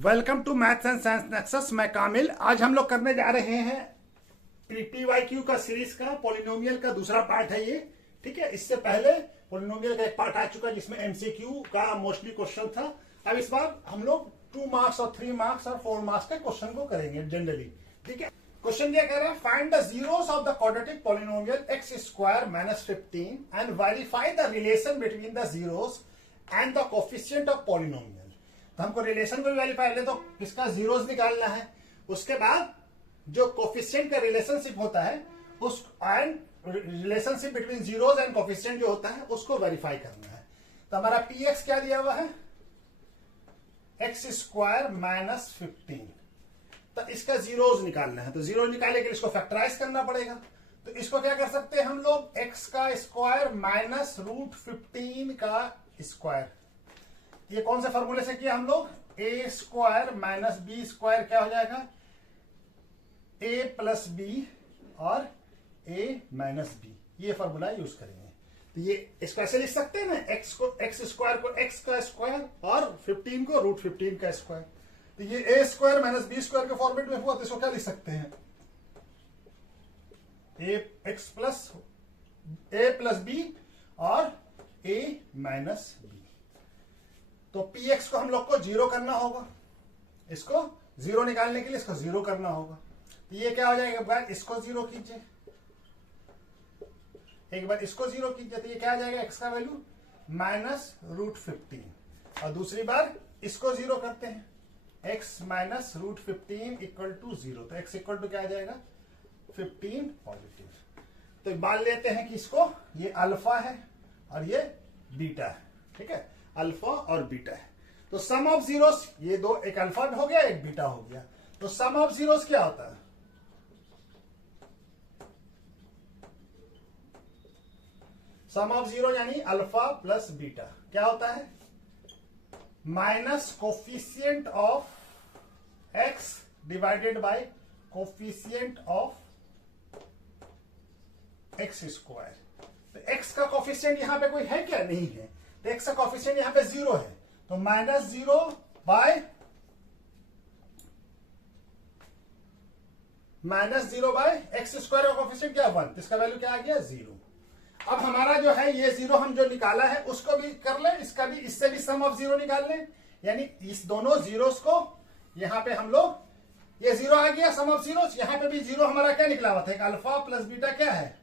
Welcome to maths and science nexus. मैं कामिल। आज हम लोग करने जा रहे हैं पीवाईक्यू का सीरीज का पॉलिनोमियल का दूसरा पार्ट है ये। ठीक है, इससे पहले पॉलिनोमियल का एक पार्ट आ चुका है जिसमें एमसीक्यू का मोस्टली क्वेश्चन था। अब इस बार हम लोग 2 मार्क्स और 3 मार्क्स और 4 मार्क्स के क्वेश्चन को करेंगे जनरली। ठीक है, क्वेश्चन क्या कह रहा है, find the zeros of the quadratic polynomial x square minus 15 and verify the relation between the zeros and the coefficient of polynomial. तो हमको रिलेशन को भी वेरीफाई करना, तो इसका जीरोस निकालना है। उसके बाद जो कोफिशिएंट का रिलेशनशिप होता है उस and relationship between zeros and coefficient जो होता है उसको वेरीफाई करना है। तो हमारा px क्या दिया हुआ है, x स्क्वायर माइनस 15। तो इसका जीरोस निकालना है, तो जीरो निकालने के लिए इसको फैक्टराइज करना पड़ेगा। तो इसको क्या कर सकते हैं हम लोग, x का स्क्वायर माइनस रूट 15 का स्क्वायर। ये कौन से फॉर्मूले से किया हम लोग, a square minus B square क्या हो जाएगा, a प्लस बी और a माइनस बी, ये फॉर्मूला यूज करेंगे। तो ये इसको ऐसे लिख सकते हैं ना, x स्क्वायर को x का स्क्वायर और 15 को रूट 15 का स्क्वायर। तो ये a square minus B square के फॉर्मेट में हुआ, तो इसको क्या लिख सकते हैं, a प्लस बी और a माइनस बी। तो px को हम लोग को जीरो करना होगा, इसको जीरो निकालने के लिए इसको जीरो करना होगा। तो ये क्या हो जाएगा, इसको जीरो कीजिए, एक बार इसको जीरो कीजिए, तो ये क्या आ जाएगा, x का वैल्यू माइनस रूट 15, और दूसरी बार इसको जीरो करते हैं, x minus root 15 equal to zero. तो x इक्वल टू क्या आ जाएगा, 15 पॉजिटिव। तो मान लेते हैं कि इसको ये अल्फा है और ये बीटा है। ठीक है, अल्फा और बीटा है। तो सम ऑफ जीरोस, ये दो, एक अल्फा हो गया एक बीटा हो गया। तो सम ऑफ जीरोस क्या होता है, सम ऑफ जीरो यानी अल्फा प्लस बीटा क्या होता है, minus coefficient of x divided by coefficient of x square. तो एक्स का कोफिशिएंट यहां पे कोई है क्या, नहीं है। तो एक्स का कोफिशिएंट यहां पे जीरो है, तो minus zero by x square का कोफिशिएंट क्या 1, इसका वैल्यू क्या आ गया, जीरो। अब हमारा जो है ये जीरो हम जो निकाला है उसको भी कर ले, इसका भी, इससे भी सम ऑफ जीरो निकाल ले, यानी इस दोनों जीरोस को यहां पे हम लोग, ये जीरो आ गया सम ऑफ जीरोस, यहां पे भी जीरो हमारा क्या निकला हुआ था, एक अल्फा प्लस बीटा क्या है,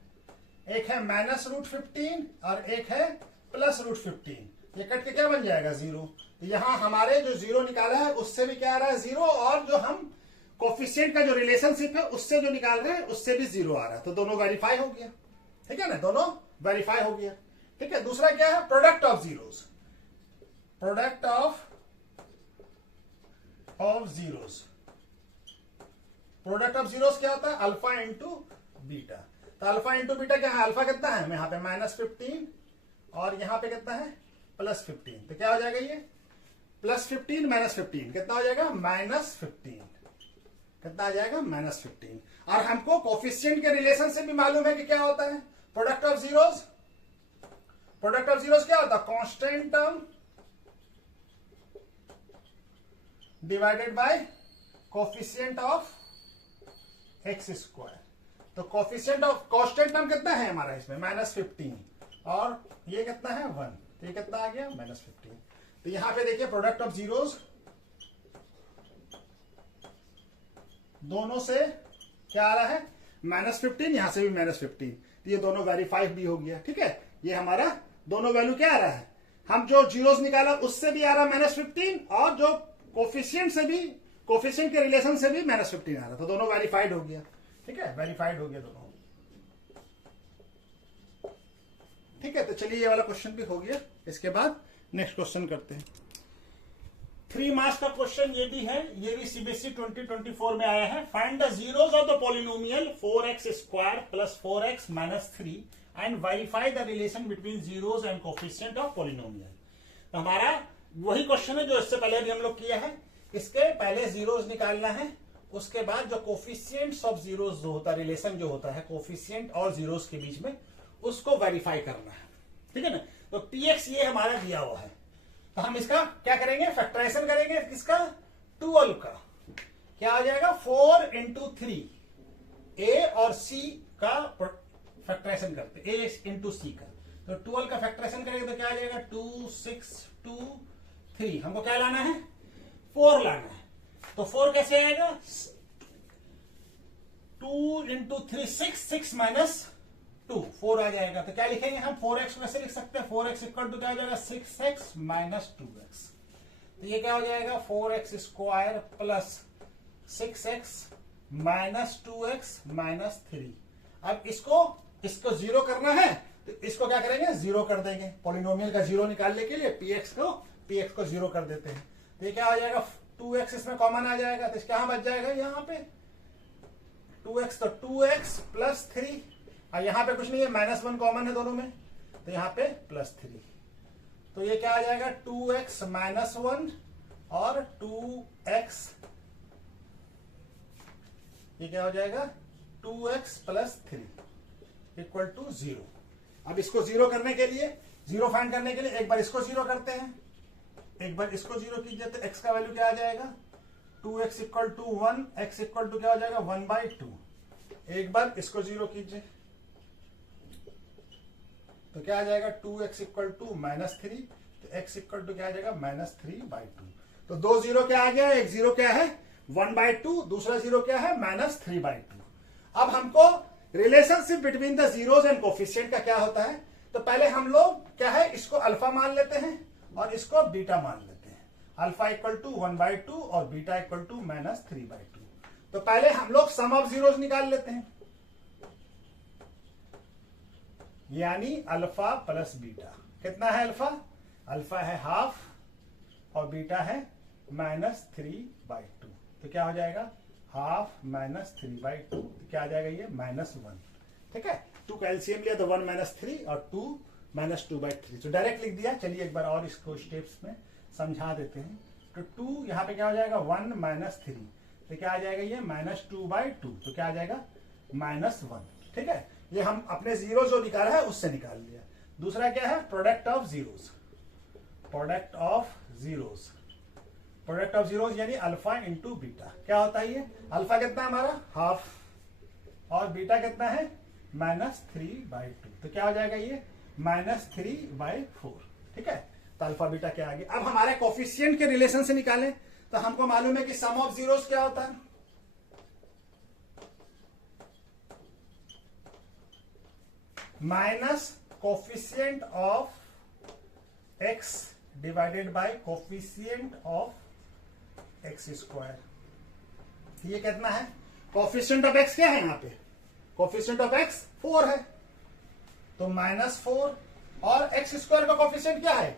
एक है माइनस रूट 15 और एक है प्लस रूट 15। ये कट के क्या बन जाएगा, जीरो। तो यहां हमारे जो जीरो निकाला है उससे भी क्या आ रहा है, जीरो, और जो हम कोफिशिएंट का जो रिलेशनशिप है उससे जो निकाल रहे हैं उससे भी जीरो आ रहा है। तो दोनों वेरीफाई हो गया। ठीक है ना, दोनों वेरीफाई हो गया। ठीक है, दूसरा क्या है, product of zeros, product of zeros. Product of zeros क्या होता है, अल्फा इंटू बीटा। तो अल्फा इंटू बीटा क्या है, अल्फा कितना है यहाँ पे माइनस 15 और यहाँ पे कितना है प्लस 15। तो क्या हो जाएगा, ये प्लस 15 माइनस 15 कितना हो जाएगा, माइनस 15। कितना आ जाएगा, माइनस 15। और हमको कोफिशिएंट के रिलेशन से भी मालूम है कि क्या होता है, product of zeros. Product of zeros क्या होता है, constant term divided by coefficient of x square. तो कोफिशिएंट ऑफ कांस्टेंट टर्म कितना है हमारा इसमें, माइनस 15, और ये कितना है 1, तो ये कितना आ गया, माइनस 15। तो यहां पे देखिए प्रोडक्ट ऑफ जीरोस, दोनों से क्या आ रहा है, माइनस 15, यहां से भी माइनस 15। तो ये दोनों वेरीफाई भी हो गया। ठीक है, ये हमारा दोनों वैल्यू क्या आ रहा है, हम जो जीरोस निकाला उससे भी आ रहा है माइनस 15, और जो कोफिशिएंट से भी, कोफिशिएंट के रिलेशन से भी माइनस 15 आ रहा है। तो दोनों वेरीफाइड हो गया। ठीक है, वेरीफाइड हो गया दोनों। ठीक है, तो चलिए ये वाला क्वेश्चन भी हो गया। इसके बाद नेक्स्ट क्वेश्चन करते हैं। 3 मार्क्स का क्वेश्चन ये भी है, ये भी सीबीएसई 2024 में आया है। Find the zeros of the polynomial 4x square plus 4x minus 3 and verify the relation between zeros and coefficient of polynomial. तो हमारा वही क्वेश्चन है जो इससे पहले भी हम लोग किया है। इसके पहले जीरोस निकालना है, उसके बाद जो कोफिशिएंट्स ऑफ जीरोस जो होता है, रिलेशन जो होता है कोफिशिएंट और जीरोस के बीच में, उसको वेरीफाई करना है। ठीक है ना, तो px ये हमारा दिया हुआ है। तो हम इसका क्या करेंगे, फैक्टराइजेशन करेंगे किसका, 12 का क्या आ जाएगा 4 इंटू 3, ए और सी का फैक्टराइजेशन करते, ए इंटू सी का, तो 12 का फैक्टराइजेशन करेंगे तो क्या आ जाएगा 2 6 2 3, हमको क्या लाना है 4 लाना है, तो 4 कैसे आएगा 2 इंटू 3 6 माइनस 2 4 आ जाएगा, तो क्या लिखेंगे हम 4x को कैसे लिख सकते हैं 4x इक्वल टू क्या आ जाएगा 6x माइनस 2x, तो ये क्या हो जाएगा 4x square plus 6x minus 2x minus 3। अब इसको जीरो करना है तो इसको क्या करेंगे जीरो कर देंगे, पॉलिनोमियल का जीरो निकालने के लिए px को जीरो कर देते हैं, तो ये क्या हो जाएगा 2x इसमें कॉमन आ जाएगा, तो क्या बच जाएगा यहाँ पे 2x, तो 2x प्लस 3, और यहाँ पे कुछ नहीं है -1 कॉमन है दोनों में, तो यहाँ पे +3, तो ये क्या आ जाएगा 2x माइनस 1 और 2x, ये क्या हो जाएगा 2x प्लस 3 इक्वल टू 0। अब इसको जीरो करने के लिए, जीरो फाइंड करने के लिए एक बार इसको जीरो करते हैं, एक बार इसको जीरो कीजिए तो x का वैल्यू क्या आ जाएगा 2x equal to 1, x equal to क्या हो जाएगा 1/2, एक बार इसको जीरो कीजिए तो क्या आ जाएगा 2x इक्वल टू -3, तो x इक्वल टू क्या आ जाएगा -3/2, तो दो जीरो क्या आ गया, एक जीरो क्या है 1/2, दूसरा जीरो क्या है -3/2। अब हमको relationship between the zeros and coefficient का क्या होता है, तो पहले हम लोग क्या है इसको अल्फा मान लेते हैं और इसको बीटा मान लेते हैं, अल्फा इक्वल टू 1/2 और बीटा इक्वल टू -3/2। तो पहले हम लोग सम ऑफ जीरोस निकाल लेते हैं, यानी अल्फा प्लस बीटा, कितना है अल्फा है हाफ और बीटा है -3/2, तो क्या हो जाएगा हाफ -3/2, तो क्या आ जाएगा ये -1, ठीक है, 2 का एलसीएम लिया तो 1 -3 और 2 -2/3, तो डायरेक्ट लिख दिया। चलिए एक बार और इसको स्टेप्स में समझा देते हैं, तो 2 यहाँ पे क्या हो जाएगा 1 -3, तो क्या आ जाएगा ये -2/2, तो क्या आ जाएगा -1, ठीक है, ये हम अपने जीरो जो निकाला है उससे निकाल लिया। दूसरा क्या है प्रोडक्ट ऑफ जीरोस यानी अल्फा इंटू बीटा, क्या होता है ये अल्फा कितना है हमारा हाफ और बीटा कितना है -3/2, तो क्या हो जाएगा ये -3/4, ठीक है, तो अल्फा बीटा क्या आ गया। अब हमारे कोफिशिएंट के रिलेशन से निकालें तो हमको मालूम है कि सम ऑफ जीरोस क्या होता है, minus coefficient of x divided by coefficient of x square, ये कितना है कोफिशिएंट ऑफ x क्या है यहाँ पे कोफिशिएंट ऑफ x 4 है, तो -4 और x स्क्वायर का कोफिशिएंट क्या है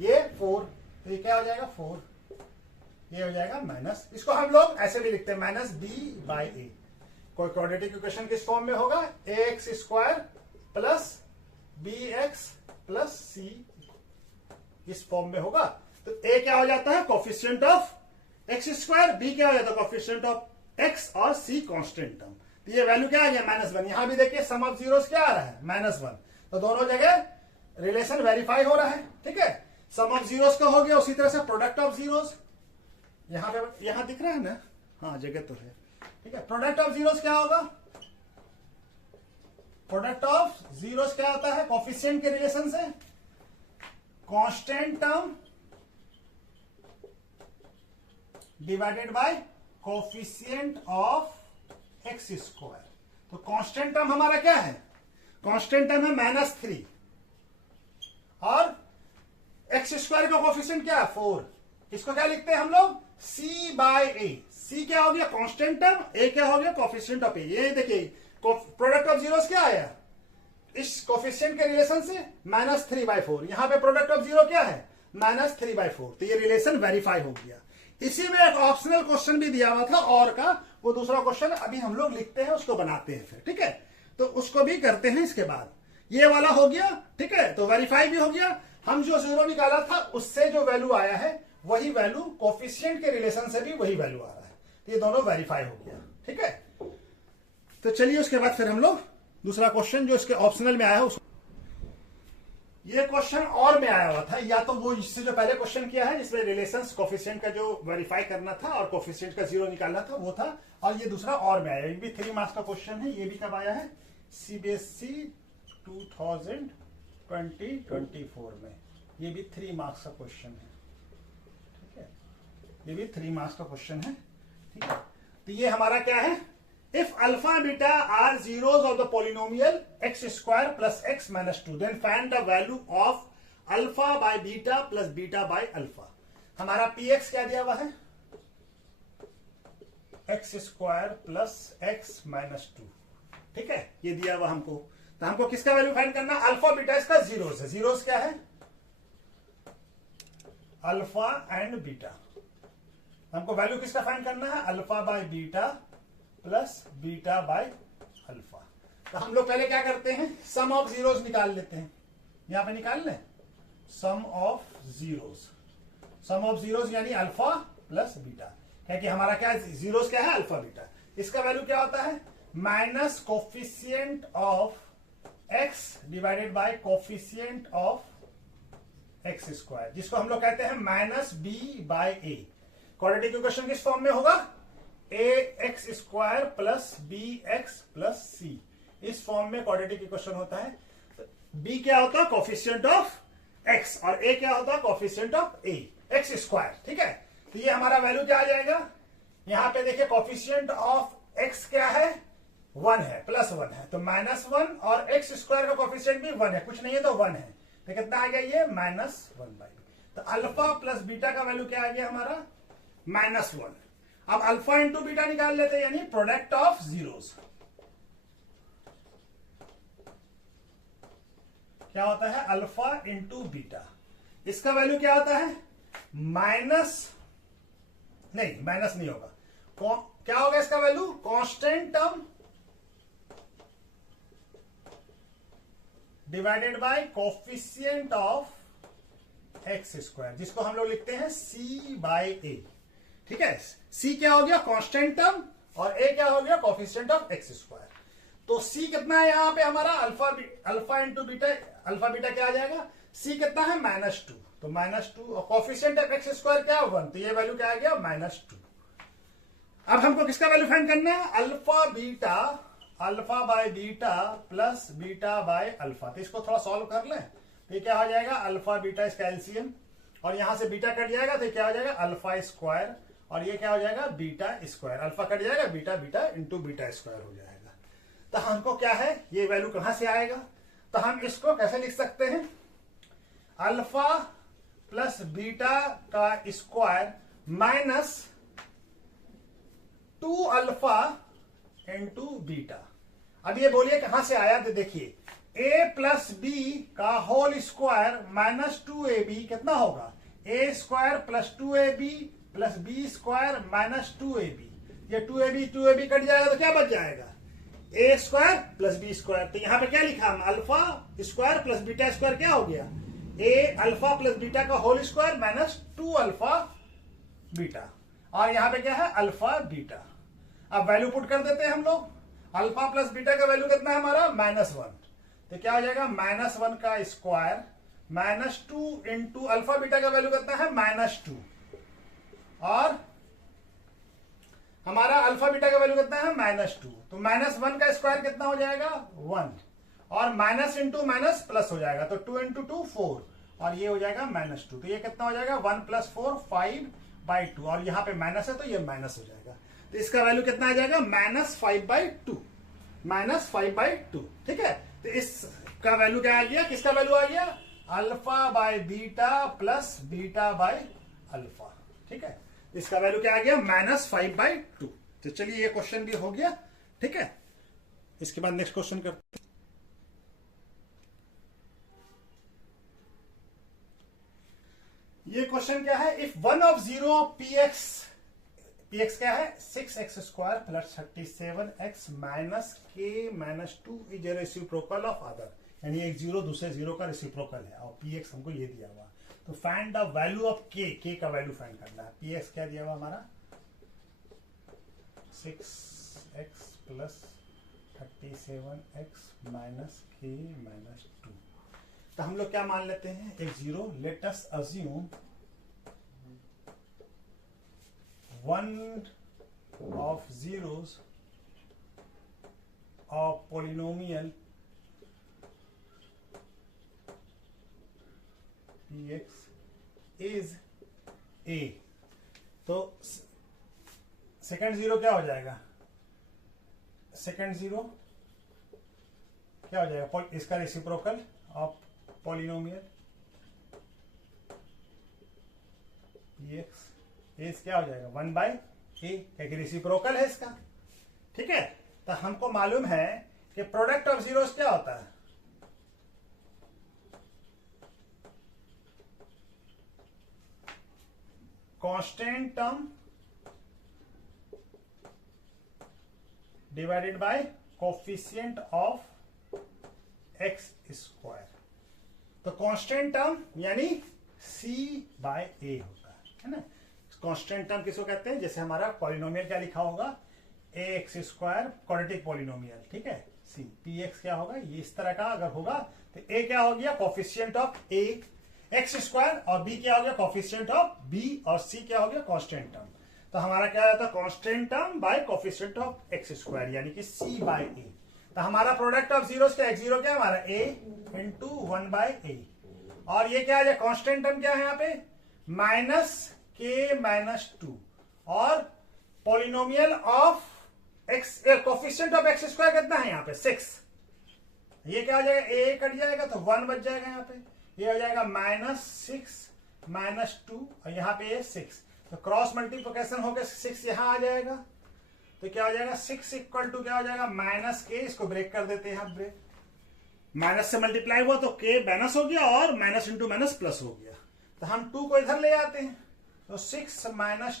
ये 4, तो ये क्या हो जाएगा 4, ये हो जाएगा माइनस, इसको हम लोग ऐसे भी लिखते हैं -b/a, कोई क्वाड्रेटिक इक्वेशन किस फॉर्म में होगा ax square plus bx plus c, इस फॉर्म में होगा, तो a क्या हो जाता है coefficient of x square, b क्या हो जाता है कोफिशिएंट ऑफ x और c कांस्टेंट टर्म, तो ये वैल्यू क्या आ गया -1, यहां भी देखिए सम ऑफ जीरोस क्या आ रहा है -1, तो दोनों जगह रिलेशन वेरीफाई हो रहा है, ठीक है, सम ऑफ जीरोस का हो गया, उसी तरह से प्रोडक्ट ऑफ जीरोस यहां पे यहां दिख रहा है ना, हाँ जगह तो है, ठीक है, प्रोडक्ट ऑफ जीरोस क्या होगा, प्रोडक्ट ऑफ जीरोस क्या होता है कोफिशिएंट के रिलेशन से constant term divided by coefficient of x square, तो कांस्टेंट टर्म हमारा क्या है कांस्टेंट टर्म है -3 और x स्क्वायर का कोफिशिएंट क्या है 4, इसको क्या लिखते हैं हम लोग c/a, c क्या हो गया कांस्टेंट टर्म, a क्या हो गया कोफिशिएंट ऑफ a, ये देखिए प्रोडक्ट ऑफ जीरोस क्या आया इस कोफिशिएंट के रिलेशन से -3/4, यहां पे प्रोडक्ट ऑफ जीरो क्या है -3/4, तो ये रिलेशन वेरीफाई हो गया। इसी में एक ऑप्शनल क्वेश्चन भी दिया हुआ था और का, वो दूसरा क्वेश्चन अभी हम लोग लिखते हैं उसको बनाते हैं फिर, ठीक है, तो उसको भी करते हैं इसके बाद, ये वाला हो गया, ठीक है, तो वेरीफाई भी हो गया, हम जो जीरो निकाला था उससे जो वैल्यू आया है वही वैल्यू कोफिशिएंट के रिलेशन से भी वही वैल्यू आ रहा है, तो ये दोनों वेरीफाई हो गया, ठीक है। तो चलिए उसके बाद फिर हम लोग दूसरा क्वेश्चन जो इसके ऑप्शनल में आया है ये क्वेश्चन और में आया हुआ था, या तो वो इससे जो पहले क्वेश्चन किया है जिसमें रिलेशंस कोफिशिएंट का जो वेरीफाई करना था और कोफिशिएंट का जीरो निकालना था वो था, और ये दूसरा और में आया, ये भी 3 मार्क्स का क्वेश्चन है। ये भी कब आया है? सीबीएसई 2020-24 में। ये भी 3 मार्क्स का क्वेश्चन है, ठीक है, ये भी 3 मार्क्स का क्वेश्चन है, ठीक है। तो ये हमारा क्या है? If alpha beta are zeros of the polynomial x square plus x minus 2, then find the value of alpha by beta plus beta by alpha. हमारा px क्या दिया हुआ है? x square plus x minus 2, ठीक है, ये दिया हुआ हमको। तो हमको किसका वैल्यू फाइंड करना? अल्फा बीटा, इसका जीरोस है। जीरोस क्या है? Alpha and beta. हमको वैल्यू किसका फाइंड करना है? Alpha by beta plus beta by alpha. तो हम लोग पहले क्या करते हैं? सम ऑफ जीरोस निकाल लेते हैं। यहां पे निकाल लें sum of zeros. Sum of zeros यानी अल्फा प्लस बीटा, क्योंकि हमारा क्या जीरोस क्या है? Alpha beta. इसका वैल्यू क्या होता है? Minus coefficient of x divided by coefficient of x square, जिसको हम लोग कहते हैं minus b by a. Quadratic equation किस फॉर्म में होगा? A x square plus B x plus c, इस फॉर्म में क्वाड्रेटिक इक्वेशन होता है। बी क्या होता है? कोफिशिएंट ऑफ एक्स, और ए क्या होता है? Coefficient of A, x square, ठीक है। तो ये हमारा वैल्यू क्या आ जाएगा? यहां पे देखिए कोफिशिएंट ऑफ एक्स क्या है? 1 है, प्लस 1 है, तो -1, और एक्स स्क्वायर का कोफिशिएंट भी 1 है, कुछ नहीं है तो 1 है, तो कितना आ गया ये? -1/। तो अल्फा प्लस बीटा का वैल्यू क्या आ गया हमारा? -1। अब अल्फा इंटू बीटा निकाल लेते हैं, यानी प्रोडक्ट ऑफ जीरोस। क्या होता है? Alpha into beta. इसका वैल्यू क्या होता है? माइनस नहीं होगा, क्या होगा इसका value? Constant term divided by coefficient of x square, जिसको हम लोग लिखते हैं सी बाय ए, ठीक है। सी क्या हो गया? कांस्टेंट टर्म, और ए क्या हो गया? Coefficient of x square. तो सी कितना है यहां पे हमारा? Alpha into beta, alpha beta क्या आ जाएगा? सी कितना है? -2, तो -2, और कोफिशिएंट ऑफ एक्स स्क्वायर क्या? 1, तो ये वैल्यू क्या आ गया? -2। अब हमको किसका वैल्यू फाइंड करना है? Alpha beta, alpha by beta plus beta by alpha. तो इसको थोड़ा सॉल्व कर लें, तो ये क्या हो जाएगा? अल्फा बीटा, इसका एलसीएम, और यहां से बीटा कट जाएगा तो क्या हो जाएगा? अल्फा स्क्वायर, और ये क्या हो जाएगा? Beta square. अल्फा कट जाएगा, beta beta into beta square हो जाएगा। तो हमको क्या है? ये वैल्यू कहां से आएगा? तो हम इसको कैसे लिख सकते हैं? अल्फा प्लस बीटा का square minus 2 alpha into beta. अब ये बोलिए कहां से आया? तो देखिए a प्लस बी का होल स्क्वायर -2ab कितना होगा? a square plus 2ab plus B square -2ab। ये 2ab कट जाएगा तो क्या बच जाएगा? a square plus B square. तो यहां पे क्या लिखा हम? Alpha square plus beta square क्या हो गया? a अल्फा प्लस बीटा का होल स्क्वायर -2 अल्फा बीटा, और यहां पे क्या है? Alpha beta. अब वैल्यू पुट कर देते हैं हम लोग। अल्फा प्लस बीटा का वैल्यू कितना है हमारा? -1, तो क्या हो जाएगा? -1 का स्क्वायर -2 इंटू अल्फा बीटा का वैल्यू कितना है? -2, और हमारा अल्फा बीटा का वैल्यू कितना है? -2, तो -1 का स्क्वायर कितना हो जाएगा? 1, और माइनस इंटू माइनस प्लस हो जाएगा, तो 2 इंटू 2 4, और ये हो जाएगा -2, तो ये कितना हो जाएगा? 1 + 4 5/2, और यहाँ पे माइनस है तो ये माइनस हो जाएगा। तो इसका वैल्यू कितना आ जाएगा? -5/2, -5/2, ठीक है। तो इसका वैल्यू क्या आ गया? किसका वैल्यू आ गया? Alpha by beta plus beta by alpha, ठीक है। इसका वैल्यू क्या आ गया? -5/2। तो चलिए ये क्वेश्चन भी हो गया, ठीक है। इसके बाद नेक्स्ट क्वेश्चन करते हैं। ये क्वेश्चन क्या है? If one of zero px क्या है? 6x² + 37x - k - 2 is A reciprocal of other, यानी एक जीरो दूसरे जीरो का रेसिप्रोकल है, और px हमको ये दिया हुआ। तो find the value of k का वैल्यू फाइंड करना है। px क्या दिया हुआ हमारा? 6x + 37x - k - 2। तो हम लोग क्या मान लेते हैं, एक zero. Let us assume one of zeros of polynomial px is a। तो सेकंड जीरो क्या हो जाएगा, सेकंड जीरो क्या हो जाएगा, इसका reciprocal of polynomial px is क्या हो जाएगा, 1/a, एक रेसिप्रोकल है इसका। ठीक है, तो हमको मालूम है कि प्रोडक्ट ऑफ जीरोस क्या होता है, constant term divided by coefficient of x square. तो कांस्टेंट टर्म यानी c/a होता है ना। कांस्टेंट टर्म किसको कहते हैं, जैसे हमारा पॉलिनोमियल क्या लिखा होगा, ax स्क्वायर क्वाड्रेटिक पॉलिनोमियल। ठीक है, सी px क्या होगा, ये इस तरह का अगर होगा तो a क्या हो गया, coefficient of a x square, और b क्या हो गया, कोफिशिएंट ऑफ b, और c क्या हो गया, कांस्टेंट टर्म। तो हमारा क्या आता है, constant term by coefficient of x square यानी कि c/a। तो हमारा प्रोडक्ट ऑफ जीरोस क्या, x जीरो क्या हमारा a इंटू 1/a, और ये क्या है, कांस्टेंट टर्म क्या है यहाँ पे, -k-2, और polynomial of x, coefficient of x square कितना है यहाँ पे 6। ये क्या हो जाएगा, a कट जाएगा तो 1 बच जाएगा यहाँ पे, ये हो जाएगा -6 - 2, और यहाँ पे ये 6, तो क्रॉस मल्टीप्लिकेशन होकर 6 यहाँ आ जाएगा, तो क्या हो जाएगा 6 इक्वल टू क्या हो जाएगा -k, इसको ब्रेक कर देते हैं, ब्रेक, माइनस से मल्टीप्लाई हुआ तो k माइनस हो गया और माइनस इंटू माइनस प्लस हो गया, तो हम 2 को इधर ले आते हैं, तो 6 -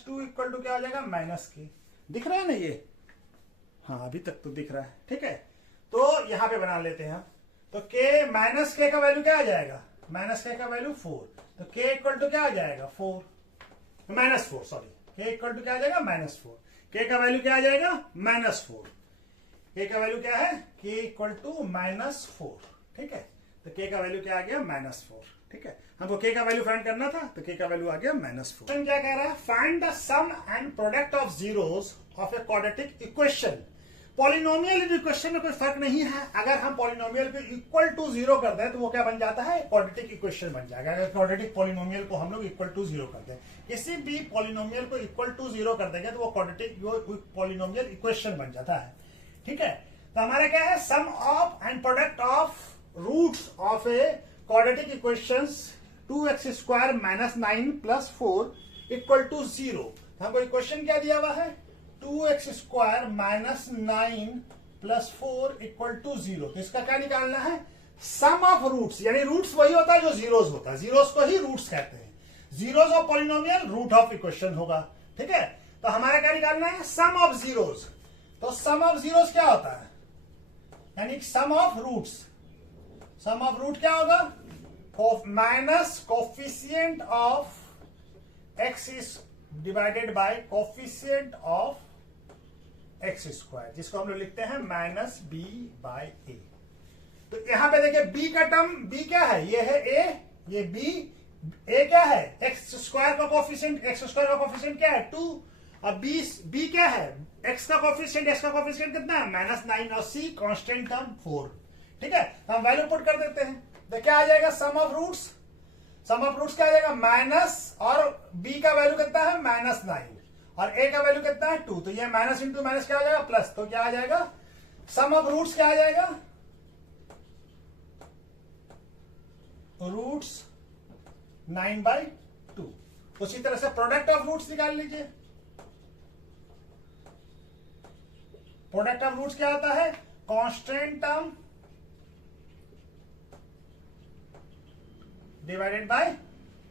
2 इक्वल टू क्या हो जाएगा -k। दिख रहा है ना ये, हाँ अभी तक तो दिख रहा है। ठीक है, तो यहां पे बना लेते हैं हम, तो k -k का वैल्यू क्या आ जाएगा, -k का वैल्यू 4, तो k इक्वल टू क्या आ जाएगा 4, -4 सॉरी, k इक्वल टू क्या आ जाएगा -4, k का वैल्यू क्या आ जाएगा -4, k का वैल्यू क्या है, k इक्वल टू -4। ठीक है, तो k का वैल्यू क्या आ गया -4। ठीक है, हमको k का वैल्यू फाइंड करना था, तो k का वैल्यू आ गया -4। क्या कह रहा है, find the sum and product of zeros of a quadratic equation. Polynomial equation में कोई फर्क नहीं है, अगर हम पॉलिनोमियल को इक्वल टू 0 कर दें तो वो क्या बन जाता है, क्वाड्रेटिक इक्वेशन बन जाएगा। अगर क्वाड्रेटिक पॉलिनोमियल को हम लोग इक्वल टू 0 कर दें, किसी भी पॉलिनोमियल को इक्वल टू 0 कर देंगे तो वो क्वाड्रेटिक पॉलिनोमियल इक्वेशन बन जाता है। ठीक है, तो हमारा क्या है, sum of and product of roots of a quadratic equations 2x² - 9 + 4 equal to 0। हमको इक्वेशन क्या दिया हुआ है, 2x² - 9 + 4 इक्वल टू 0। तो इसका क्या निकालना है, सम ऑफ रूट्स, यानी रूट्स वही होता है जो जीरोस होता है, जीरोस को ही रूट्स कहते हैं। Zeros of polynomial root of equation होगा। ठीक है, तो हमारा क्या निकालना है, सम ऑफ जीरोस। तो सम ऑफ जीरोस क्या होता है, यानी sum of roots, sum of root क्या होगा, minus coefficient of x is divided by coefficient of x square, जिसको हम लोग लिखते हैं -b/a। तो यहां पे देखिए b का टर्म, b क्या है, ये है a, ये b, a क्या है, x स्क्वायर का कोफिशिएंट, x स्क्वायर का कोफिशिएंट क्या है 2, और b क्या है, x का कोफिशिएंट, x का कोफिशिएंट कितना है -9, और c कांस्टेंट टर्म 4। ठीक है, तो हम वैल्यू पुट कर देते हैं, तो क्या आ जाएगा, sum of roots, sum of roots क्या आ जाएगा माइनस, और b का वैल्यू कितना है -9, और a का वैल्यू कितना है 2, तो ये माइनस इंटू माइनस क्या आ जाएगा प्लस, तो क्या आ जाएगा, सम ऑफ रूट्स क्या आ जाएगा, रूट्स 9/2। उसी तरह से प्रोडक्ट ऑफ रूट्स निकाल लीजिए। प्रोडक्ट ऑफ रूट्स क्या होता है, constant term divided by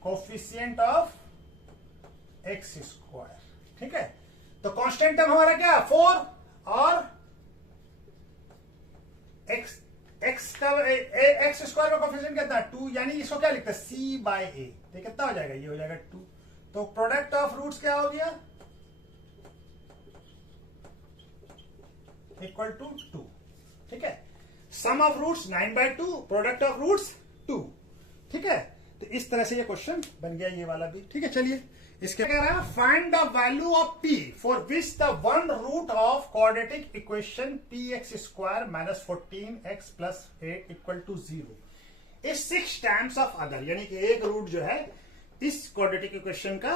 coefficient of x square. ठीक है, तो कांस्टेंट टर्म हमारा क्या है 4, और x स्क्वायर का कोफिशिएंट कितना है 2, यानी इसको क्या लिखते हैं c/a, तो कितना हो जाएगा, ये हो जाएगा 2। तो प्रोडक्ट ऑफ रूट्स क्या हो गया, इक्वल टू 2। ठीक है, sum of roots 9/2, product of roots 2। ठीक है, तो इस तरह से ये क्वेश्चन बन गया ये वाला भी। ठीक है, चलिए इसके कह रहा है find the value of p for which the one root of quadratic equation px square minus 14x plus 8 equal to 0 is 6 times of other, यानी कि एक रूट जो है इस क्वाड्रेटिक इक्वेशन का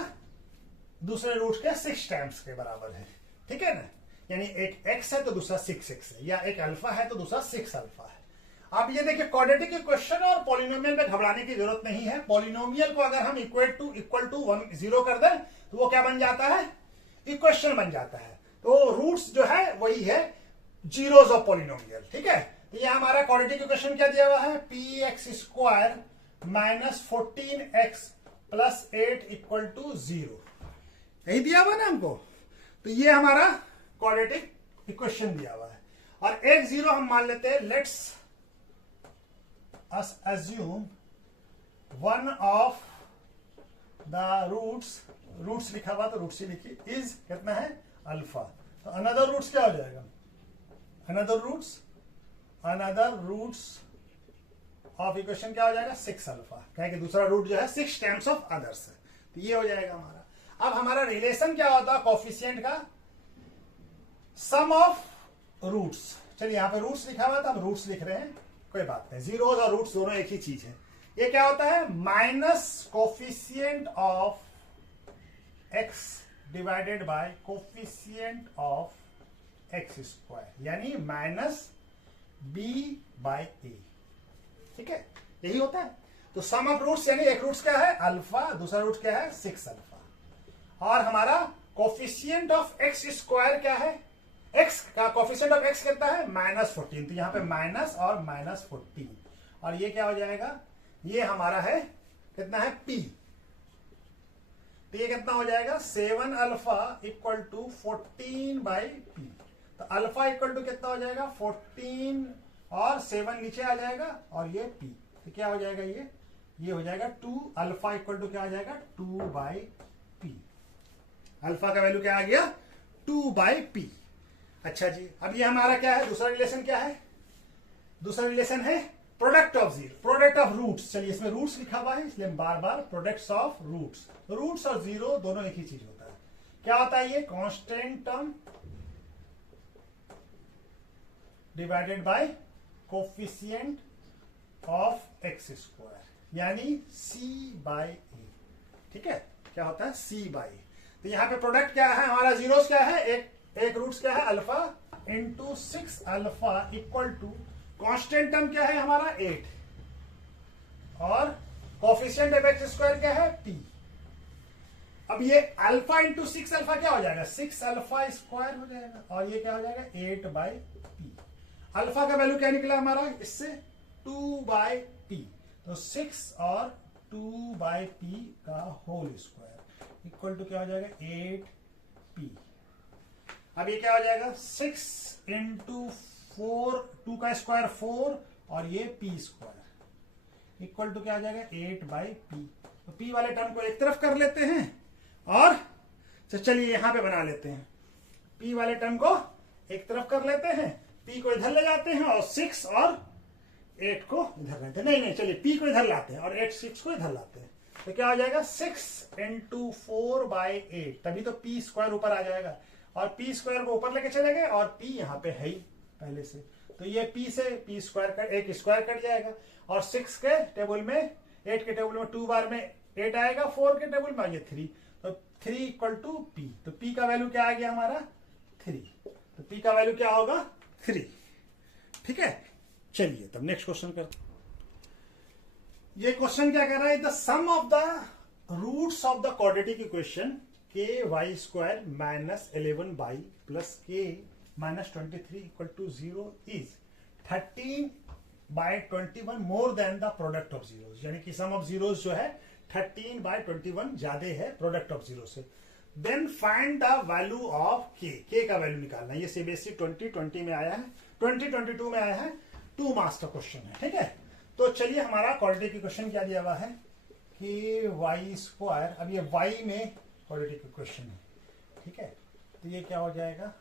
दूसरे रूट के 6 टाइम्स के बराबर है। ठीक है ना, यानी एक x है तो दूसरा 6x है, या एक अल्फा है तो दूसरा 6 अल्फा है। अब ये देखिए क्वाड्रेटिक इक्वेशन और पॉलिनोमियल में घबराने की जरूरत नहीं है। पॉलिनोमियल को अगर हम इक्वल टू 0 कर दें तो वो क्या बन जाता है, इक्वेशन बन जाता है। तो रूट्स जो है वही है जीरोस ऑफ पॉलिनोमियल। ठीक है, तो ये हमारा क्वाड्रेटिक इक्वेशन क्या दिया हुआ है, px square minus 14x plus 8 equal to 0, यही दिया हुआ ना हमको। तो ये हमारा क्वाड्रेटिक इक्वेशन दिया हुआ है और एक 0 हम मान लेते हैं। Let's us assume one of the roots लिखा हुआ तो रूट्स ही लिखी, इज कितना है अल्फा। तो अनदर रूट्स क्या हो जाएगा, अनदर रूट्स ऑफ इक्वेशन क्या हो जाएगा 6 अल्फा, क्या कि दूसरा रूट जो है 6 टाइम्स ऑफ अदर्स है। तो ये हो जाएगा हमारा। अब हमारा रिलेशन क्या होता है कोफिशिएंट का, सम ऑफ रूट्स। चलिए यहां पे रूट्स लिखा हुआ था, हम रूट्स लिख रहे हैं, कोई बात नहीं, जीरोस और रूट्स दोनों एक ही चीज है। ये क्या होता है, minus coefficient of x divided by coefficient of x square, यानी माइनस बी बाय ए। ठीक है, यही होता है। तो सम ऑफ रूट्स यानी एक रूट्स क्या है अल्फा, दूसरा रूट क्या है 6 अल्फा, और हमारा कोफिशिएंट ऑफ एक्स स्क्वायर क्या है, x का कोफिशिएंट ऑफ x कितना है -14, तो यहां पे माइनस और -14, और ये क्या हो जाएगा, ये हमारा है कितना है p, तो ये कितना हो जाएगा 7 alpha equal to 14 by P. तो अल्फा इक्वल टू कितना हो जाएगा 14 और 7 नीचे आ जाएगा और ये p, तो क्या हो जाएगा ये हो जाएगा 2 अल्फा इक्वल टू क्या आ जाएगा 2 बाई पी। अल्फा का वैल्यू क्या आ गया 2 बाई पी। अच्छा जी, अब ये हमारा क्या है, दूसरा रिलेशन क्या है, दूसरा रिलेशन है product of zero, product of roots. चलिए इसमें रूट्स लिखा हुआ है इसलिए बार बार प्रोडक्ट्स ऑफ रूट्स, रूट्स और जीरो दोनों एक ही चीज होता है। क्या होता है ये, constant term divided by coefficient of x square, यानी c बाय ए। ठीक है, क्या होता है c बाय ए। तो यहां पे प्रोडक्ट क्या है हमारा, जीरोस क्या है, एक रूट्स क्या है alpha into 6 alpha equal to constant term क्या है हमारा 8, और कोफिशिएंट ऑफ एक्स स्क्वायर क्या है p। अब ये अल्फा इंटू 6 अल्फा क्या हो जाएगा 6 अल्फा स्क्वायर हो जाएगा, और ये क्या हो जाएगा 8 बाई पी। अल्फा का वैल्यू क्या निकला हमारा इससे 2 बाई पी, तो 6 और 2 बाई पी का होल स्क्वायर इक्वल टू क्या हो जाएगा 8 पी। अब ये क्या हो जाएगा 6 इंटू 4, 2 का स्क्वायर 4 और ये पी स्क्वायर इक्वल टू क्या आ जाएगा 8 बाई पी। तो पी वाले टर्म को एक तरफ कर लेते हैं और तो चलिए यहां पे बना लेते हैं, पी वाले टर्म को एक तरफ कर लेते हैं, पी को इधर ले जाते हैं और 6 और 8 को इधर लेते हैं, नहीं चलिए पी को इधर लाते हैं और 8 6 को इधर लाते हैं। तो क्या हो जाएगा 6 इंटू 4 बाई 8, तभी तो पी स्क्वायर ऊपर आ जाएगा, और पी स्क्वायर को ऊपर लेके चले गए और पी यहाँ पे है ही पहले से, तो ये पी से पी स्क्वायर का एक स्क्वायर कट जाएगा, और 6 के टेबल में 8 के टेबल में 2 बार में 8 आएगा, 4 के टेबल में आएगा 3, तो 3 इक्वल टू पी। तो पी का वैल्यू क्या आ गया हमारा 3, तो पी का वैल्यू क्या होगा 3। ठीक है, चलिए तब नेक्स्ट क्वेश्चन करते। ये क्वेश्चन क्या कर रहा है, the sum of the roots of the quadratic equation k y square minus 11 y plus k minus 23 equal to 0 is 13 by 21 more than the product of zeros, यानी कि सम ऑफ जीरोस जो है 13 बाई 21 ज्यादा है प्रोडक्ट ऑफ जीरो से। Then find the value of K का value निकालना है। ये सीबीएसई 2020 में आया है, 2022 में आया है, 2 मार्क्स का क्वेश्चन है। ठीक है, तो चलिए हमारा क्वाड्रेटिक इक्वेशन क्या दिया हुआ है कि वाई स्क्वायर, अब ये वाई में क्वाड्रेटिक इक्वेशन है। ठीक है, तो ये क्या हो जाएगा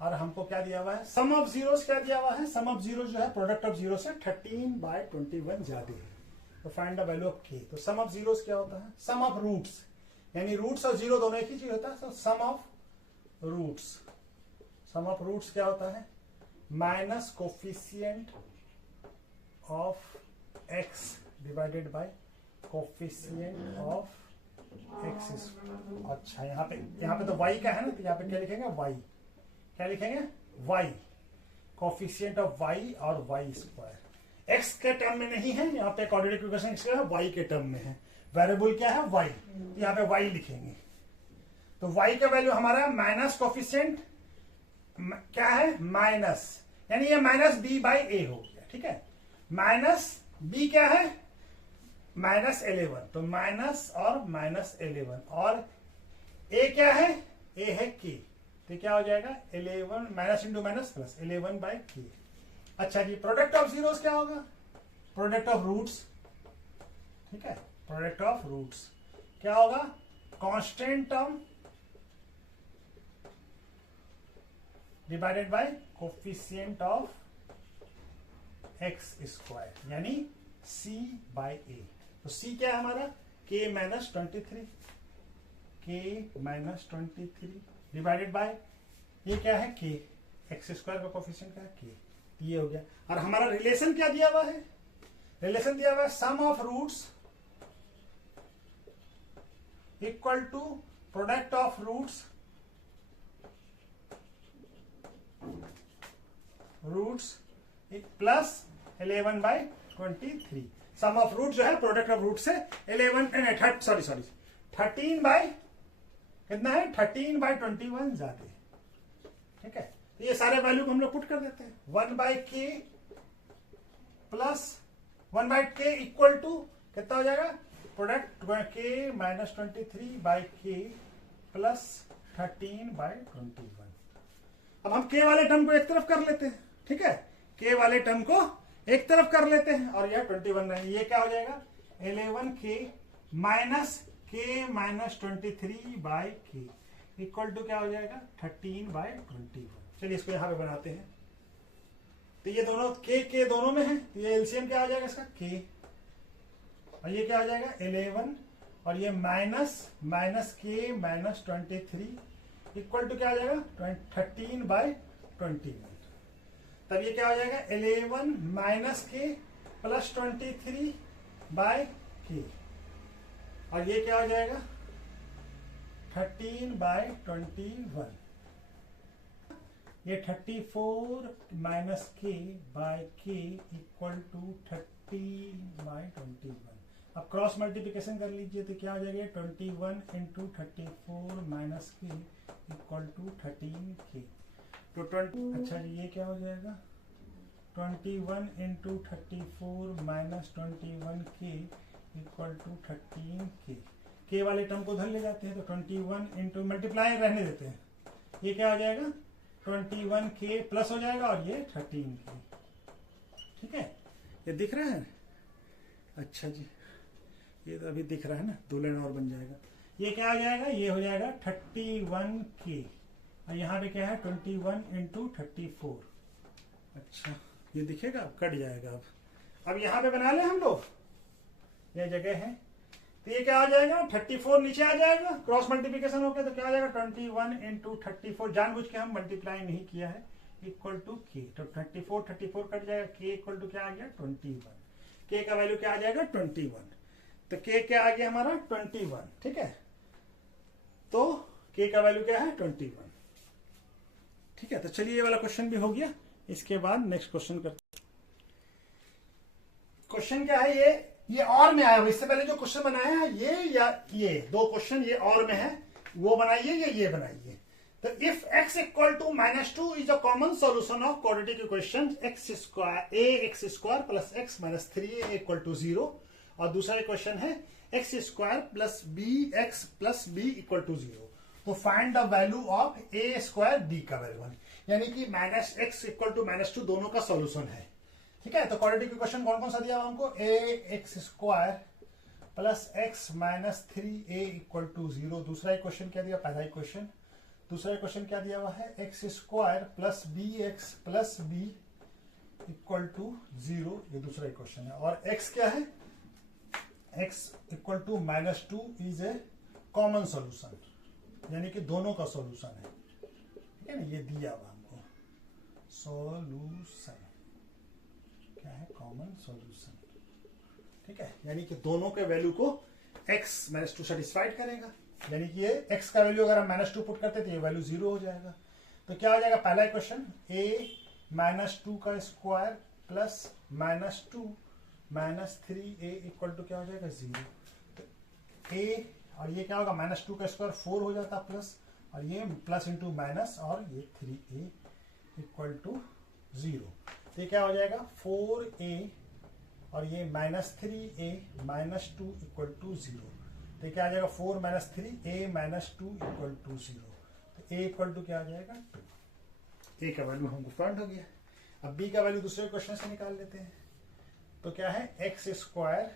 और हमको क्या दिया हुआ है, सम ऑफ जीरोस क्या दिया हुआ है, सम ऑफ जीरो जो है प्रोडक्ट ऑफ जीरो से 13/21 ज्यादा है। तो फाइंड द वैल्यू ऑफ के। तो सम ऑफ जीरोस क्या होता है, सम ऑफ रूट्स, यानी रूट्स और जीरो दोनों एक ही चीज होता है। तो sum of roots, sum of roots क्या होता है, minus coefficient of x divided by coefficient of x. अच्छा, यहाँ पे तो y का है ना, तो यहाँ पे क्या लिखेंगे, y, क्या लिखेंगे, y, कोफिशिएंट ऑफ y और y स्क्वायर। x के टर्म में नहीं है, यहाँ पे क्वाड्रेटिक इक्वेशन है, y के टर्म में है। वेरिएबल क्या है, y, तो यहाँ पे y लिखेंगे। तो y का वैल्यू हमारा माइनस कोफिशिएंट क्या है, माइनस, यानी ये माइनस b बाई ए हो गया, ठीक है। माइनस b क्या है, -11, तो माइनस और -11, और a क्या है, a है k, तो क्या हो जाएगा 11 minus into minus plus 11/k। अच्छा जी, प्रोडक्ट ऑफ जीरोस क्या होगा, प्रोडक्ट ऑफ रूट्स, ठीक है, प्रोडक्ट ऑफ रूट्स क्या होगा, constant term divided by coefficient of x square, यानी c/a। तो c क्या है हमारा, k माइनस 23, डिवाइडेड बाय ये क्या है, k, एक्स स्क्वायर का कोफिशिएंट क्या है, k, ये हो गया। और हमारा रिलेशन क्या दिया हुआ है, रिलेशन दिया हुआ है sum of roots equal to product of roots plus 11/23। Sum of root जो है प्रोडक्ट ऑफ रूट से 13 बाई कितना है, 13/21 ज्यादा, ठीक है। तो ये सारे वैल्यू को हम लोग पुट कर देते हैं, 1/k plus 1/k equal to कितना हो जाएगा, product k minus 23/k plus 13/21। अब हम k वाले टर्म को एक तरफ कर लेते हैं, ठीक है, k वाले टर्म को एक तरफ कर लेते हैं, और यह 21 है, ये क्या हो जाएगा 11k minus k minus 23/k equal to क्या हो जाएगा 13/21। चलिए इसको यहां पे बनाते हैं। तो ये दोनों k दोनों में है, तो ये एलसीएम क्या हो जाएगा इसका, k, और ये क्या हो जाएगा 11, और ये minus k minus 23 equal to क्या हो जाएगा 13/21। तब ये क्या हो जाएगा 11 माइनस k प्लस 23/k, और ये क्या हो जाएगा 13/21। ये 34 माइनस k/k इक्वल टू 30/21। अब क्रॉस मल्टीप्लिकेशन कर लीजिए, तो क्या हो जाएगा 21 into 34 minus k equal to 13k। तो 20, अच्छा जी, ये क्या हो जाएगा 21 into 34 minus 21k equal to 13k। k वाले टर्म को उधर ले जाते हैं, तो 21 इंटू मल्टीप्लाई रहने देते हैं, ये क्या हो जाएगा 21k प्लस हो जाएगा, और ये 13k, ठीक है। ये दिख रहा है, अच्छा जी, ये तो अभी दिख रहा है ना, 2 लाइन और बन जाएगा। ये क्या हो जाएगा, ये हो जाएगा 31k, और यहाँ पे क्या है 21 इंटू 34। अच्छा, ये दिखेगा, अब कट जाएगा। अब यहाँ पे बना ले हम लोग, ये जगह है, तो ये क्या आ जाएगा 34 नीचे आ जाएगा, क्रॉस मल्टीप्लिकेशन हो गया, तो क्या आ जाएगा 21 इंटू 34, जानबूझ के हम मल्टीप्लाई नहीं किया है, इक्वल टू k। तो 34 कट जाएगा, k इक्वल टू क्या आ गया 21, k का वैल्यू क्या आ जाएगा 21। तो k क्या आ गया हमारा 21, ठीक है। तो k का वैल्यू क्या है 21, ठीक है। तो चलिए ये वाला क्वेश्चन भी हो गया। इसके बाद नेक्स्ट क्वेश्चन करते हैं। क्वेश्चन क्या है, ये और में आया हुआ, इससे पहले जो क्वेश्चन बनाया है ये, या ये 2 क्वेश्चन ये और में है, वो बनाइए या ये बनाइए। तो if x equal to -2 is a common solution of quadratic equation ax² plus x minus 3a equal to 0, और दूसरा इक्वेशन है x² plus bx plus b equal to 0। तो find the value of a² b का value, यानी कि -x equal to -2 दोनों का solution है, ठीक है। तो क्वाड्रेटिक इक्वेशन कौन कौन सा दिया हुआ हमको, ax² plus x minus 3a equal to 0। दूसरा इक्वेशन क्या दिया, पहला इक्वेशन, दूसरा क्वेश्चन क्या दिया हुआ है, X square plus B x plus B equal to 0, ये दूसरा क्वेश्चन है। और x क्या है, x equal to -2 is a common solution, यानी कि दोनों का सॉल्यूशन है, ठीक है ना, ये दिया हुआ हमको सॉल्यूशन क्या है, कॉमन सॉल्यूशन, ठीक है, यानी कि दोनों के वैल्यू को x -2 सेटिस्फाइड करेगा, यानी कि ये x का वैल्यू अगर हम -2 पुट करते तो ये वैल्यू 0 हो जाएगा। तो क्या हो जाएगा, पहला क्वेश्चन a -2 का square plus -2 -3a equal to क्या हो जाएगा 0। तो a और ये क्या होगा, -2 का स्क्वायर 4 हो जाता प्लस, और ये प्लस इंटू माइनस, और ये 3a इक्वल टू 0। तो ये क्या हो जाएगा 4a और ये -3a -2 इक्वल टू 0। तो क्या आ जाएगा 4 - 3a -2 इक्वल टू 0। तो a इक्वल टू क्या आ जाएगा 2। a का वैल्यू हमको फाइंड हो गया। अब b का वैल्यू दूसरे क्वेश्चन से निकाल लेते हैं। तो क्या है, X square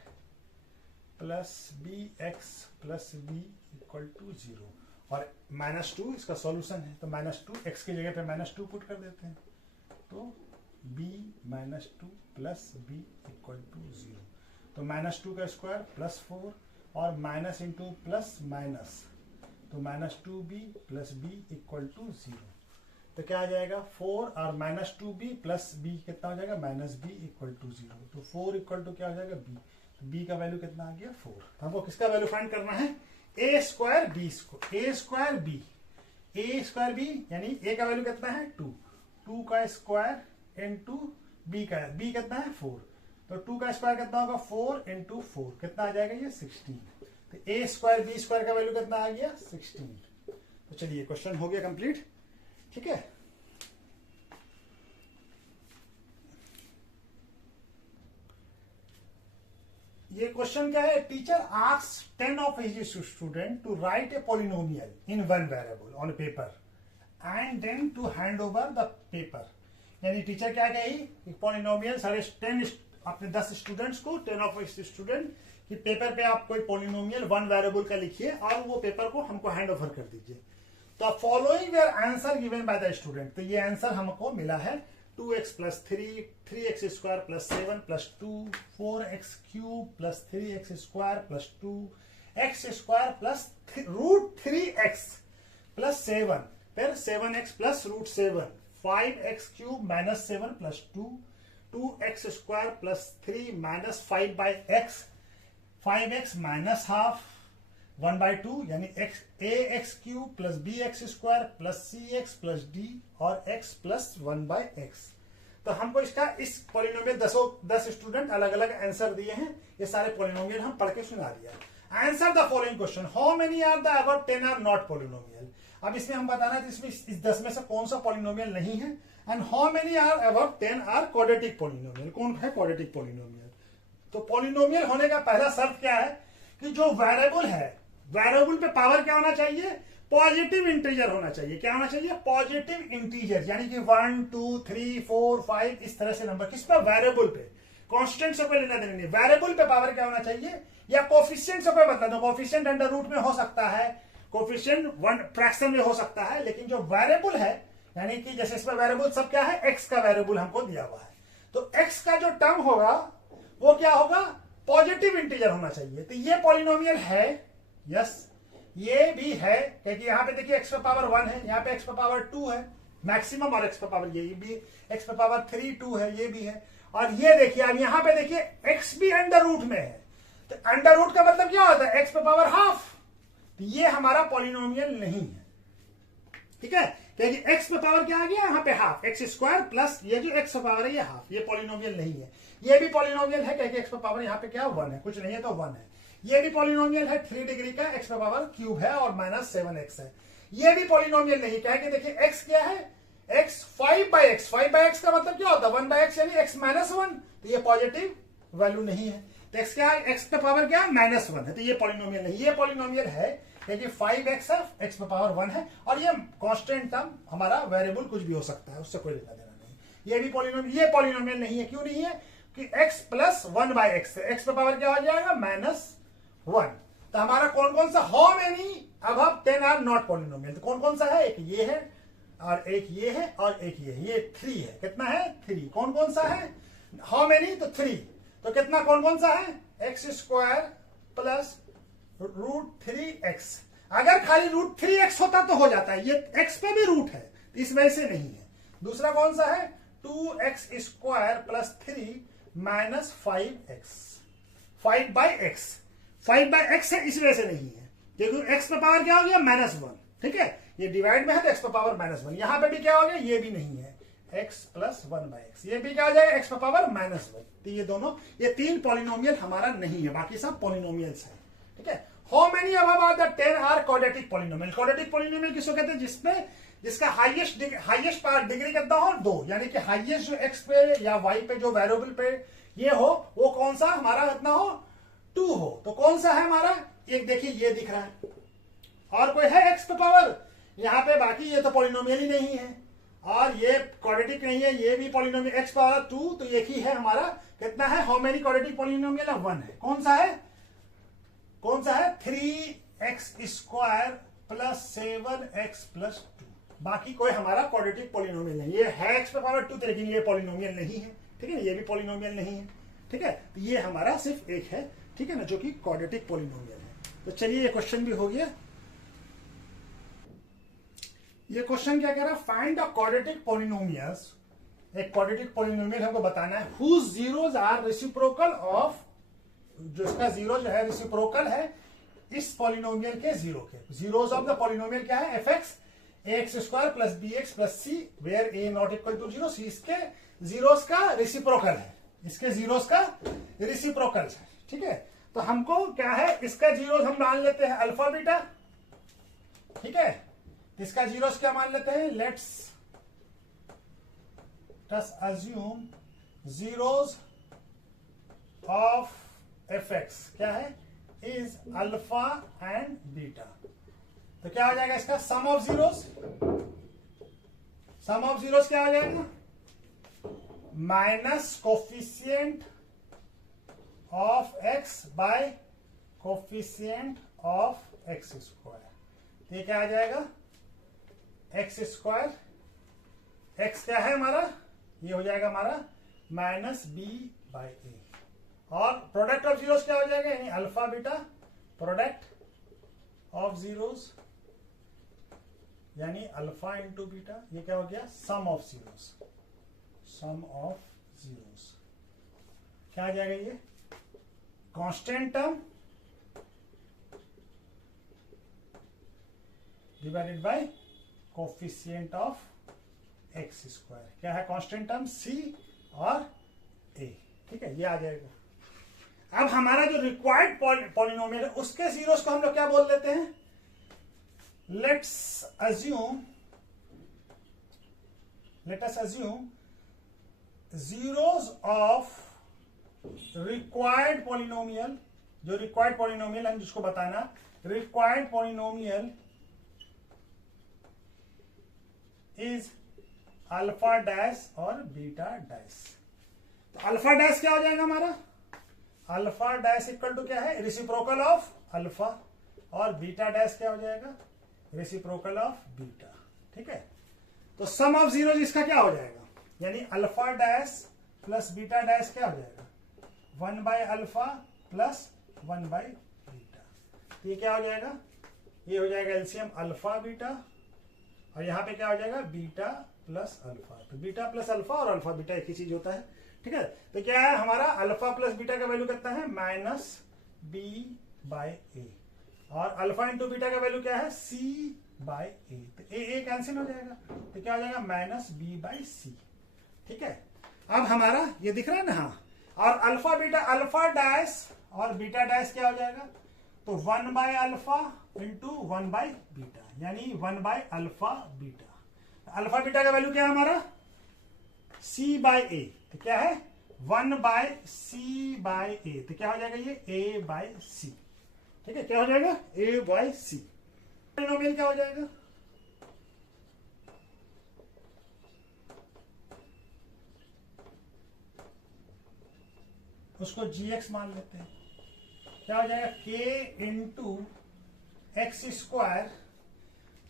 plus B x plus B equal to 0, और -2 इसका सॉल्यूशन है, तो -2 x की जगह पे -2 पुट कर देते हैं, तो b -2 plus b equal to 0। तो -2 का स्क्वायर +4 और माइनस इंटू प्लस माइनस, तो -2b plus b equal to 0। तो क्या आ जाएगा 4 और -2b प्लस b कितना हो जाएगा -b इक्वल टू 0। तो 4 इक्वल टू क्या हो जाएगा b, तो b का वैल्यू कितना आ गया 4। तो हमको किसका वैल्यू फाइंड करना है, a स्क्वायर b यानी a का वैल्यू कितना है 2 का स्क्वायर इंटू b का, b कितना है 4, तो 2 का स्क्वायर कितना होगा 4 इंटू 4 कितना आ जाएगा ये 16। तो a स्क्वायर b स्क्वायर का वैल्यू कितना आ गया 16। तो चलिए क्वेश्चन हो गया कंप्लीट, ठीक है। ये क्वेश्चन क्या है, teacher asks 10 of his student to write a polynomial in one variable on paper and then to hand over the paper. यानी टीचर क्या कही, पॉलिनोमियल सारे 10 अपने 10 स्टूडेंट्स को, 10 ऑफ हिज स्टूडेंट कि पेपर पे आप कोई पॉलिनोमियल वन वेरिएबल का लिखिए और वो पेपर को हमको हैंड ओवर कर दीजिए। तो following were answer given by the student, तो ये आंसर हमको मिला है 2x + 3 3x² + 7 + 2 4x³ + 3x² + 2 x² + √3x + 7, फिर 7x + √7 5x³ - 7 + 2 2x² + 3 - 5/x 5x - ½ 1/2 यानी ax³ + bx² + cx + d और x + 1/x। तो हमको इसका इस पॉलिनोमियल 10 स्टूडेंट अलग अलग आंसर दिए हैं, ये सारे पॉलिनोमियल हम पढ़ के सुना दिया। Answer the following question, how many are the above 10 are not polynomial. अब इसमें हम बताना है इसमें इस 10 में से कौन सा पॉलिनोमियल नहीं है, and how many are above 10 are quadratic polynomial, कौन है क्वाड्रेटिक पॉलिनोमियल। तो पॉलिनोमियल होने का पहला शर्त क्या है कि जो वेरिएबल है, वेरिएबल पे पावर क्या होना चाहिए, पॉजिटिव इंटीजर होना चाहिए। क्या होना चाहिए, पॉजिटिव इंटीजर, यानी कि 1 2 3 4 5 इस तरह से नंबर, किस पे, वेरिएबल पे, कांस्टेंट से कोई लेना देना नहीं, वेरिएबल पे पावर क्या होना चाहिए, या कोफिशिएंट से कोई बता दो, कोफिशिएंट अंडर रूट में हो सकता है, कोफिशिएंट वन फ्रैक्शन में हो सकता है, लेकिन जो वेरिएबल है, यानी कि जैसे इसमें वेरिएबल सब क्या है, एक्स का वेरिएबल हमको दिया हुआ है, तो एक्स का जो टर्म होगा वो क्या होगा, पॉजिटिव इंटीजर होना चाहिए। तो ये पॉलिनोमियल है, यस ये भी है, क्योंकि यहाँ पे देखिए x पे पावर 1 है, यहाँ पे x पे पावर 2 है मैक्सिमम, और x पे पावर ये भी, x पे पावर 3 2 है, ये भी है। और ये देखिए अब यहाँ पे देखिए x भी अंडर रूट में है, तो अंडर रूट का मतलब क्या होता है, x पे पावर हाफ, तो ये हमारा पॉलिनोमियल नहीं है, ठीक है, क्योंकि x पे पावर क्या आ गया यहाँ पे हाफ, x² प्लस ये जो x पे पावर है ये हाफ, ये पॉलिनोमियल नहीं है। ये भी पॉलिनोमियल है क्योंकि x पे पावर यहाँ पे क्या 1 है, कुछ नहीं है तो 1 है। ये भी पॉलिनोमियल है 3 डिग्री का, x पे पावर क्यूब है और -7x है। ये भी पॉलिनोमियल नहीं है, कि देखिए x क्या है, x 5/x 5/x का मतलब क्या होता है 1/x यानी x -1, तो ये पॉजिटिव वैल्यू नहीं है। तो x क्या है, x पे पावर क्या है -1 है, तो ये पॉलिनोमियल नहीं। ये पॉलिनोमियल है क्योंकि 5x है, x पे पावर 1 है, और ये कांस्टेंट टर्म हमारा वेरिएबल कुछ भी हो सकता है, उससे कोई लेना देना नहीं। ये भी पॉलिनोमियल, ये पॉलिनोमियल नहीं है, क्यों नहीं है कि x + 1/x है, x पे पावर क्या हो जाएगा -1, तो हमारा कौन कौन सा, हाउ मेनी, अब 10 आर नॉट पॉलिनोमियल, तो कौन कौन सा है, एक ये है और एक ये है और एक ये है, ये 3 है, कितना है 3, कौन कौन सा है, हाउ मेनी तो 3, तो कितना कौन कौन सा है, एक्स स्क्वायर प्लस √3x, अगर खाली √3x होता तो हो जाता है, ये x पे भी रूट है, इस वजह से नहीं है। दूसरा कौन सा है, 2x square plus 3 minus 5x, 5/x, 5/x है, इस वजह से नहीं है, क्योंकि x पे पावर क्या हो गया -1, ठीक है, ये डिवाइड में है तो x पे पावर -1, यहां पे भी क्या हो गया, ये भी नहीं है, x प्लस 1/x, ये भी क्या हो जाएगा, x पे पावर -1, तो ये दोनों, ये 3 पॉलिनोमियल हमारा नहीं है, बाकी सब पॉलिनोमियल्स है, ठीक है। How many above are the 10 are quadratic polynomial, quadratic polynomial किसको कहते हैं, जिसमें जिसका हाईएस्ट पावर डिग्री कितना हो 2, यानी कि हाईएस्ट जो x पे या y पे जो वेरिएबल पे ये हो, वो कौन सा हमारा कितना हो, 2 हो, तो कौन सा है हमारा, एक देखिए ये दिख रहा है, और कोई है x पे पावर, यहाँ पे बाकी ये तो पॉलिनोमियल ही नहीं है, और ये क्वाड्रेटिक नहीं है, ये भी पॉलिनोमियल, x पावर 2, तो एक ही है हमारा, कितना है, हाउ मेनी क्वाड्रेटिक पॉलिनोमियल, 1 है, कौन सा है, कौन सा है, 3x square plus 7x plus 2, बाकी कोई हमारा क्वाड्रेटिक पॉलिनोमियल नहीं, ये है x पे पावर 2, लेकिन ये पॉलिनोमियल नहीं है, ठीक है, ये भी पॉलिनोमियल नहीं है, ठीक है, तो ये हमारा सिर्फ एक है, ठीक है ना, जो कि क्वाड्रेटिक पॉलिनोमियल है। तो चलिए ये क्वेश्चन भी हो गया। ये क्वेश्चन क्या कह रहा है, फाइंड द क्वाड्रेटिक पॉलिनोमियल्स, एक क्वाड्रेटिक पॉलिनोमियल हमको बताना है, whose zeros are reciprocal of, जो इसका जीरो जो है रेसिप्रोकल है इस पॉलिनोमियल के जीरो के, जीरोज ऑफ द पॉलिनोमियल क्या है, fx ax square plus bx plus c where a not equal to 0, c इसके जीरोस का रेसिप्रोकल है, इसके जीरोस का रेसिप्रोकल है, ठीक है। तो हमको क्या है, इसका जीरोस हम मान लेते हैं अल्फा बीटा, ठीक है, इसका जीरोस क्या मान लेते हैं, let's assume zeros of fx क्या है, इज अल्फा एंड बीटा, तो क्या हो जाएगा इसका sum of zeros, sum of zeros क्या हो जाएगा, minus coefficient of x by coefficient of x square, ये क्या आ जाएगा, x स्क्वायर, x क्या है हमारा, ये हो जाएगा हमारा -b/a, और प्रोडक्ट ऑफ जीरोस क्या हो जाएगा, यानी alpha beta product of zeros, यानी अल्फा इंटू बीटा, ये क्या हो गया, sum of zeros, sum of zeros क्या आ जाएगा, ये constant term divided by coefficient of x square, क्या है कांस्टेंट टर्म, c और a, ठीक है, ये आ जाएगा। अब हमारा जो रिक्वायर्ड पॉलिनोमियल है उसके जीरोस को हम लोग क्या बोल देते हैं, let's assume zeros of required polynomial, जो रिक्वायर्ड पॉलिनोमियल है जिसको बताना, required polynomial is alpha dash और बीटा डैश, तो अल्फा डैश क्या हो जाएगा हमारा, अल्फा डैश इक्वल टू क्या है, रेसिप्रोकल ऑफ अल्फा, और बीटा डैश क्या हो जाएगा, रेसिप्रोकल ऑफ बीटा, ठीक है। तो सम ऑफ जीरो इसका क्या हो जाएगा, यानी alpha dash plus beta dash क्या हो जाएगा, 1/अल्फा प्लस 1/बीटा, तो ये क्या हो जाएगा, ये हो जाएगा एलसीएम अल्फा बीटा, और यहां पे क्या हो जाएगा, बीटा प्लस अल्फा, तो बीटा प्लस अल्फा और अल्फा बीटा एक ही चीज होता है, ठीक है। तो क्या है हमारा अल्फा प्लस बीटा का वैल्यू कितना है, -b/a, और अल्फा इंटू बीटा का वैल्यू क्या है, c/a, तो a कैंसिल हो जाएगा, तो क्या हो जाएगा -b/c, ठीक है। अब हमारा ये दिख रहा है ना, हाँ, और अल्फा बीटा, अल्फा डैश और बीटा डैश क्या हो जाएगा, तो 1/अल्फा इंटू 1/बीटा, यानी 1/अल्फा बीटा, अल्फा बीटा का वैल्यू क्या है हमारा, c/a, तो क्या है 1/c/a, तो क्या हो जाएगा ये a/c, ठीक है, क्या हो जाएगा a/c, पॉलिनोमियल क्या हो जाएगा, उसको gx मान लेते हैं, क्या हो जाएगा के into x square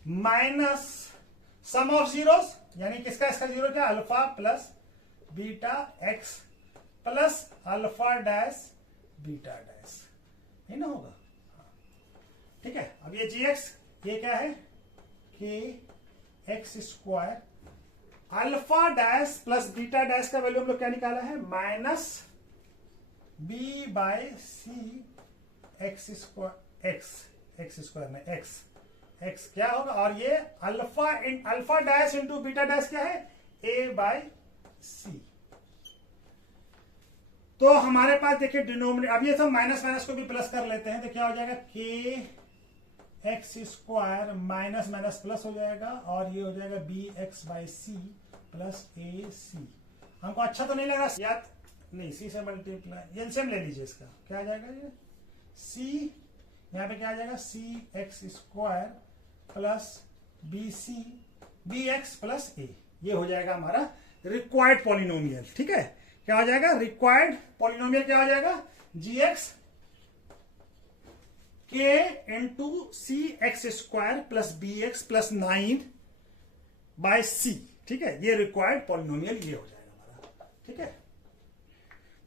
minus sum of zeros, यानी किसका इसका जीरो क्या, alpha plus beta x plus alpha dash beta dash, ये ना होगा। ठीक है, अब ये जी एक्स, ये क्या है, के x square alpha dash plus beta dash का वैल्यू हम लोग क्या निकाला है, माइनस बी बाय सी एक्स स्क्वायर, एक्स स्क्वायर में एक्स क्या होगा, और ये alpha dash into beta dash क्या है, ए बाय सी। तो हमारे पास देखिए डिनोमिनेटर, अब ये सब माइनस माइनस को भी प्लस कर लेते हैं, तो क्या हो जाएगा, k x square minus minus plus हो जाएगा, और ये हो जाएगा b x by c plus a c. हमको अच्छा तो नहीं लगा, या नहीं सी से मल्टीप्लाई, एलसीएम ले लीजिए इसका, क्या आ जाएगा ये सी, यहाँ पे क्या आ जाएगा, c x square plus b c b x plus a, ये हो जाएगा हमारा रिक्वायर्ड पॉलिनोमियल। ठीक है, क्या हो जाएगा, रिक्वायर्ड पॉलिनोमियल क्या हो जाएगा, जी एक्स के into c x square plus B x plus 9 by c. ठीक है, ये रिक्वायर्ड पॉलिनोमियल ये हो जाएगा हमारा। ठीक है,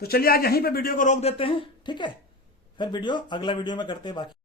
तो चलिए आज यहीं पे वीडियो को रोक देते हैं। ठीक है, फिर अगला वीडियो में करते हैं बाकी।